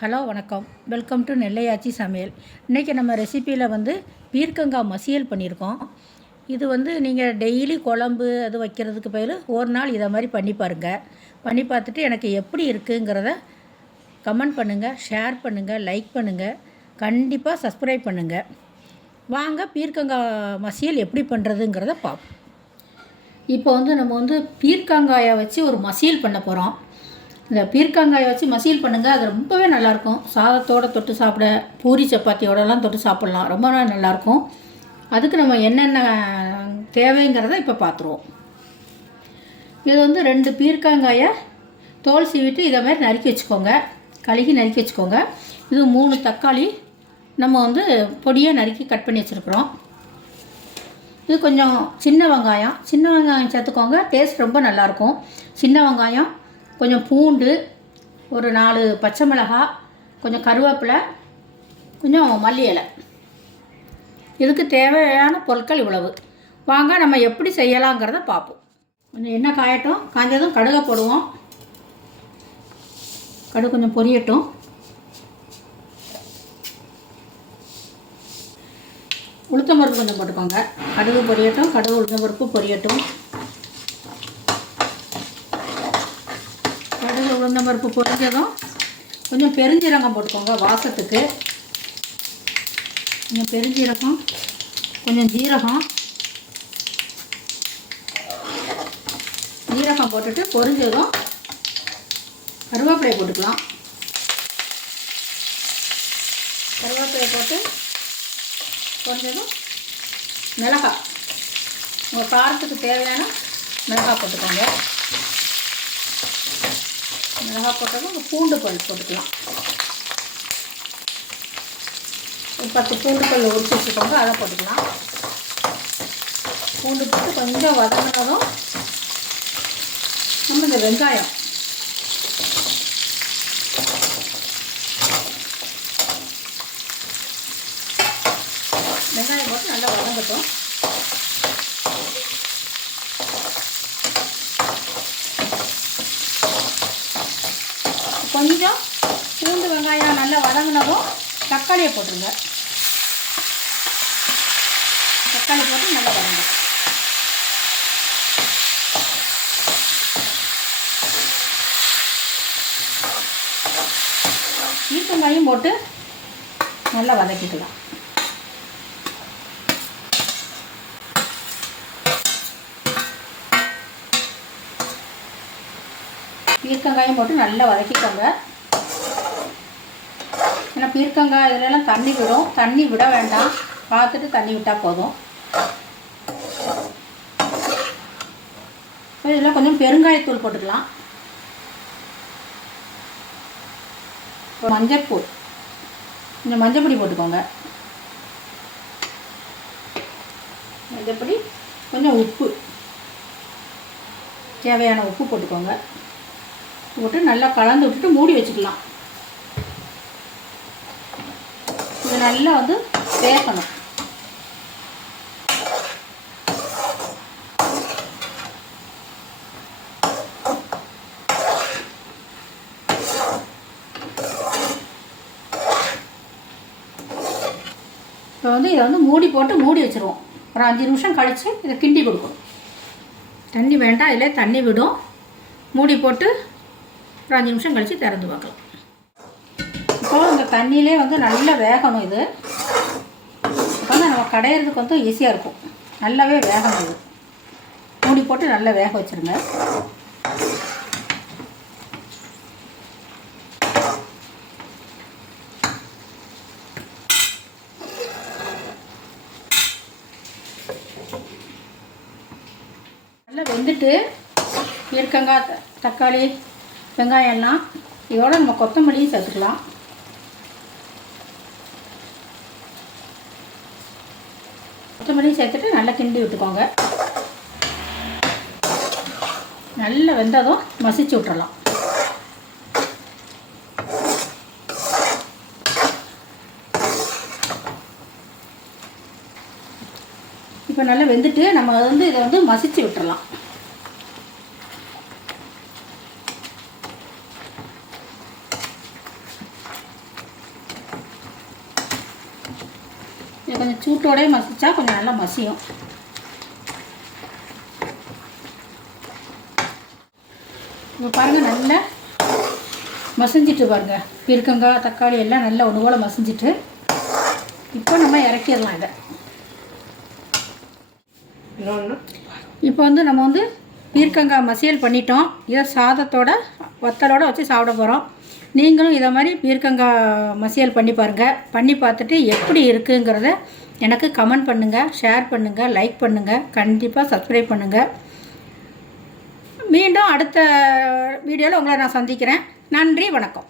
Hello வணக்கம். Welcome to நெல்லையாச்சி சமையல். இன்றைக்கி நம்ம ரெசிப்பியில் வந்து பீர்க்கங்காய் மசியல் பண்ணியிருக்கோம். இது வந்து நீங்கள் டெய்லி குழம்பு அது வைக்கிறதுக்கு பதில் ஒரு நாள் இதை மாதிரி பண்ணி பாருங்கள் பண்ணி பார்த்துட்டு எனக்கு எப்படி இருக்குங்கிறத கமெண்ட் பண்ணுங்கள் ஷேர் பண்ணுங்கள் லைக் பண்ணுங்கள் கண்டிப்பாக சப்ஸ்கிரைப் பண்ணுங்கள் வாங்க பீர்க்கங்காய் மசியல் எப்படி பண்ணுறதுங்கிறத பார்ப்போம் இப்போ வந்து நம்ம வந்து பீர்க்கங்காயை வச்சு ஒரு மசியல் பண்ண போகிறோம் இந்த பீர்க்கங்காயை வச்சு மசீல் பண்ணுங்கள் அது ரொம்பவே நல்லாயிருக்கும். சாதத்தோடு தொட்டு சாப்பிட பூரி சப்பாத்தியோடலாம் தொட்டு சாப்பிட்லாம் ரொம்ப நல்லாயிருக்கும். அதுக்கு நம்ம என்னென்ன தேவைங்கிறத இப்போ பார்த்துருவோம் இது வந்து ரெண்டு பீர்க்கங்காயை தோல் சீவிட்டு இதை மாதிரி நறுக்கி வச்சுக்கோங்க. கழுகி நறுக்கி வச்சுக்கோங்க. இது மூணு தக்காளி நம்ம வந்து பொடியாக நறுக்கி கட் பண்ணி வச்சுருக்குறோம். இது கொஞ்சம் சின்ன வெங்காயம். சின்ன வெங்காயம் சேர்த்துக்கோங்க. டேஸ்ட் ரொம்ப நல்லாயிருக்கும். சின்ன வெங்காயம் கொஞ்சம் பூண்டு ஒரு நாலு பச்சை மிளகாய் கொஞ்சம் கருவேப்பிலை கொஞ்சம் மல்லி இலை இதுக்கு தேவையான பொருட்கள் இவ்வளவு. வாங்க நம்ம எப்படி செய்யலாங்கிறத பார்ப்போம். கொஞ்சம் எண்ணெய் காயட்டும். காய்ஞ்சதும் கடுகை போடுவோம். கடுகு கொஞ்சம் பொரியட்டும். உளுத்தம்பருப்பு கொஞ்சம் போட்டுக்கோங்க. கடுகு பொரியட்டும். கடுகு உளுத்தம் பருப்பு பொரியட்டும் கடுகு உளுந்தம் பருப்பு பொரிஞ்சதும் கொஞ்சம் பெருஞ்சீரகம் போட்டுக்கோங்க வாசத்துக்கு. கொஞ்சம் பெருஞ்சீரகம் கொஞ்சம் ஜீரகம். ஜீரகம் போட்டுட்டு பொரிஞ்சதும் கருவேப்பிலை போட்டுக்கலாம். கருவேப்பிலை போட்டு கொஞ்சம் மிளகாய். உங்கள் காரத்துக்கு தேவையான மிளகாய் போட்டுக்கோங்க. மிளகாய் போட்டோம்னா நம்ம பூண்டு பல் போட்டுக்கலாம். ஒரு பத்து பூண்டு பல் உரிச்சு வச்சுக்கோங்க அதை போட்டுக்கலாம். பூண்டு போட்டு கொஞ்சம் வதங்கினதும் நம்ம இந்த வெங்காயம். வெங்காயம் போட்டு நல்லா வதங்கட்டும். கொஞ்சம் பூண்டு வெங்காயம் நல்லா வதங்கினதும் தக்காளியை போட்டுருங்க. தக்காளி போட்டு நல்லா வதங்க. ஈட்டங்காயும் போட்டு நல்லா வதக்கிக்கலாம். பீர்க்கங்காயும் போட்டு நல்லா வதக்கிக்கோங்க. ஏன்னா பீர்க்கங்காய் இதிலலாம் தண்ணி விடும். தண்ணி விட வேண்டாம். பார்த்துட்டு தண்ணி விட்டால் போதும். இதில் கொஞ்சம் பெருங்காயத்தூள் போட்டுக்கலாம். மஞ்சப்பூ கொஞ்சம் மஞ்சப்பொடி போட்டுக்கோங்க. மஞ்சப்பொடி கொஞ்சம் உப்பு. தேவையான உப்பு போட்டுக்கோங்க. போட்டு நல்லா கலந்து விட்டுட்டு மூடி வச்சுக்கலாம். இது நல்லா வந்து வேகணும். இப்போ வந்து இதை வந்து மூடி போட்டு மூடி வச்சுருவோம். ஒரு அஞ்சு நிமிஷம் கழித்து இதை கிண்டி கொடுக்கணும். தண்ணி வேண்டாம் இதில் தண்ணி விடும். மூடி போட்டு ஒரு அஞ்சு நிமிஷம் கழித்து திறந்து பார்க்கலாம். இப்போ இந்த தண்ணியிலே வந்து நல்லா வேகணும் இது. இப்போ வந்து நம்ம கடையிறதுக்கு வந்து ஈஸியாக இருக்கும். நல்லாவே வேகணும் இது. மூடி போட்டு நல்லா வேக வச்சுருங்க. நல்லா வெந்துட்டு பீர்க்கங்காய் தக்காளி வெங்காயம் எல்லாம் இதோட நம்ம கொத்தமல்லியும் சேர்த்துக்கலாம். கொத்தமல்லியும் சேர்த்துட்டு நல்லா கிண்டி விட்டுக்கோங்க. நல்லா வெந்ததும் மசிச்சு விட்டுறலாம். இப்போ நல்லா வெந்துட்டு நம்ம வந்து இதை வந்து மசிச்சு விட்டுறலாம். கொஞ்சம் சூட்டோடய மசிச்சா கொஞ்சம் நல்லா மசியும். இப்போ பாருங்கள் நல்லா மசிஞ்சிட்டு பாருங்க. பீர்க்கங்காய் தக்காளி எல்லாம் நல்லா ஒன்று போல் மசிஞ்சிட்டு. இப்போ நம்ம இறக்கிடலாம் இதை. இப்போ வந்து நம்ம வந்து பீர்க்கங்காய் மசியல் பண்ணிட்டோம். இதை சாதத்தோட வத்தலோட வச்சு சாப்பிட போகிறோம் நீங்களும் இதை மாதிரி பீர்க்கங்காய் மசியல் பண்ணி பாருங்கள் பண்ணி பார்த்துட்டு எப்படி இருக்குங்கிறத எனக்கு கமெண்ட் பண்ணுங்கள் ஷேர் பண்ணுங்கள் லைக் பண்ணுங்கள் கண்டிப்பாக சப்ஸ்கிரைப் பண்ணுங்கள் மீண்டும் அடுத்த வீடியோவில் உங்களை நான் சந்திக்கிறேன். நன்றி வணக்கம்.